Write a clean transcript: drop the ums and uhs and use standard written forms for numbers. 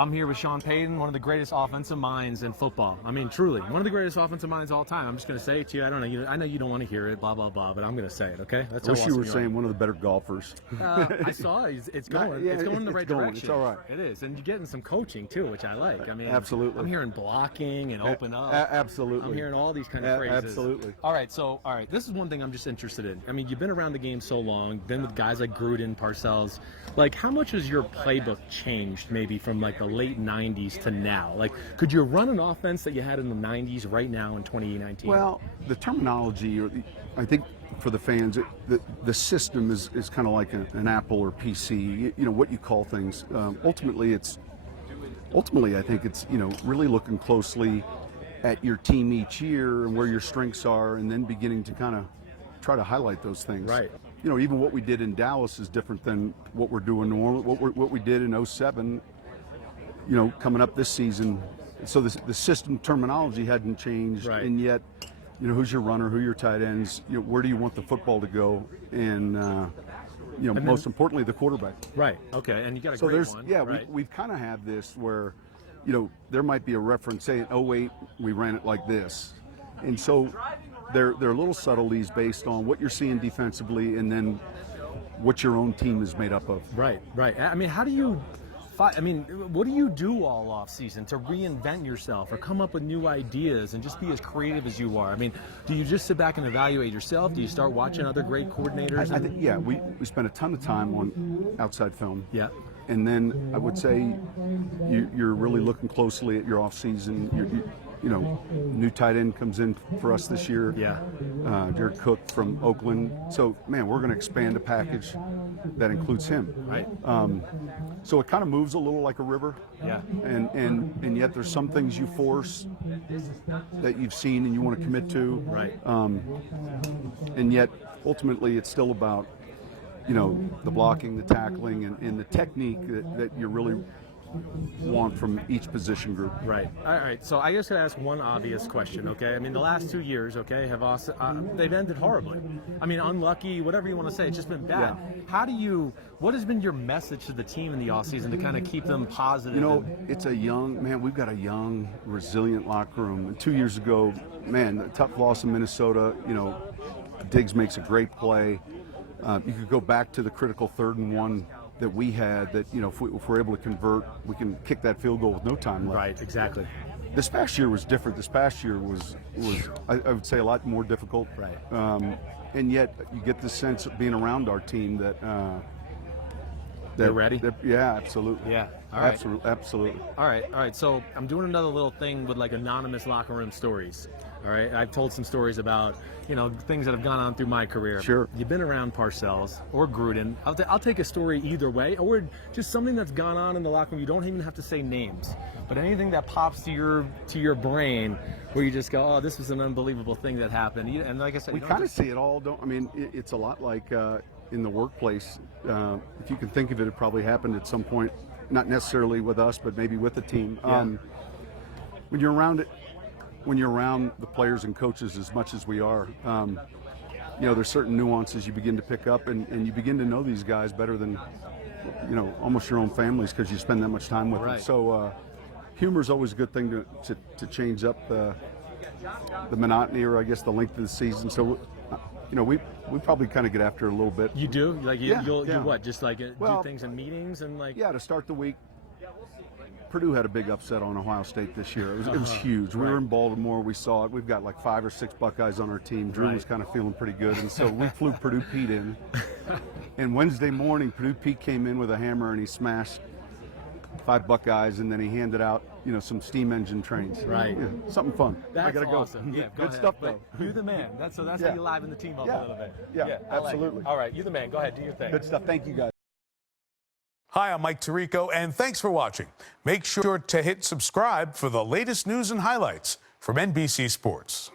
I'm here with Sean Payton, one of the greatest offensive minds in football. I mean, truly, one of the greatest offensive minds of all time. I'm just going to say it to you. I don't know. I know you don't want to hear it, blah, blah, blah, but I'm going to say it, okay? That's I wish you were saying one of the better golfers. I saw it. It's going. It's going in the right direction. It's all right. It is. And you're getting some coaching, too, which I like. I mean, absolutely. I'm hearing blocking and open up. Absolutely. I'm hearing all these kind of phrases. Absolutely. All right, this is one thing I'm just interested in. I mean, you've been around the game so long, been with guys like Gruden, Parcells. Like, how much has your playbook changed maybe from, like, the late 90s to now? Like, could you run an offense that you had in the 90s right now in 2019? Well, the terminology, I think for the fans, the system is kind of like an Apple or PC, you know, what you call things. Ultimately, I think it's, you know, really looking closely at your team each year and where your strengths are, and then beginning to kind of try to highlight those things. Right. You know, even what we did in Dallas is different than what we're doing normally. What we did in 07, you know, coming up this season. So the system terminology hadn't changed, right. And yet, you know, who's your runner, who are your tight ends, you know, where do you want the football to go, and you know, most importantly, the quarterback. Right. Okay. And you got a great one. Yeah, right. we've kind of had this where, you know, there might be a reference, say in 08, we ran it like this, and so there are little subtleties based on what you're seeing defensively, and then what your own team is made up of. Right. Right. I mean, how do you? I mean, what do you do all off season to reinvent yourself or come up with new ideas and just be as creative as you are? I mean, do you just sit back and evaluate yourself? Do you start watching other great coordinators? I think, yeah, we spend a ton of time on outside film. Yeah. And then I would say you're really looking closely at your off season. You know, new tight end comes in for us this year. Yeah. Jared Cook from Oakland. So, man, we're going to expand a package that includes him. Right. So it kind of moves a little like a river. Yeah. And yet there's some things you force that you've seen and you want to commit to. Right. And yet ultimately it's still about, you know, the blocking, the tackling, and the technique that you really want from each position group. Right. All right. So I just gotta ask one obvious question. Okay. I mean, the last 2 years, okay, have also they've ended horribly. I mean, unlucky, whatever you want to say. It's just been bad. Yeah. What has been your message to the team in the offseason to kind of keep them positive? You know, it's a young man. We've got a young, resilient locker room. And 2 years ago, man, a tough loss in Minnesota. You know, Diggs makes a great play. You could go back to the critical 3rd and 1 that we had, that, you know, if we're able to convert, we can kick that field goal with no time left. Right, exactly. This past year was different. This past year was I would say a lot more difficult. Right. And yet you get the sense of being around our team that they're ready. Yeah, absolutely. Yeah. All right. Absolutely. All right. So I'm doing another little thing with like anonymous locker room stories. All right. I've told some stories about, you know, things that have gone on through my career. Sure. You've been around Parcells or Gruden. I'll take a story either way, or just something that's gone on in the locker room. You don't even have to say names, but anything that pops to your brain where you just go, oh, this was an unbelievable thing that happened. And like I said, we kind of see it all. It's a lot like in the workplace. If you can think of it, it probably happened at some point, not necessarily with us, but maybe with the team. Yeah. When you're around the players and coaches as much as we are, you know, there's certain nuances you begin to pick up, and you begin to know these guys better than, you know, almost your own families, because you spend that much time with them. So humor is always a good thing to change up the monotony, or I guess the length of the season. So, you know, we probably kind of get after it a little bit. You do? Like you what? Just like do well, things in meetings and like? Yeah, to start the week. Purdue had a big upset on Ohio State this year. It was huge. We were in Baltimore. We saw it. We've got like 5 or 6 Buckeyes on our team. Drew was kind of feeling pretty good, and so we flew Purdue Pete in. And Wednesday morning, Purdue Pete came in with a hammer and he smashed 5 Buckeyes, and then he handed out, you know, some steam engine trains. Right. Yeah, something fun. That's I gotta awesome. go. Yeah, good stuff though. You're the man. So that's how you liven the team up a little bit. Yeah, absolutely. Like all right, you're the man. Go ahead, do your thing. Good stuff. Thank you, guys. Hi, I'm Mike Tirico, and thanks for watching. Make sure to hit subscribe for the latest news and highlights from NBC Sports.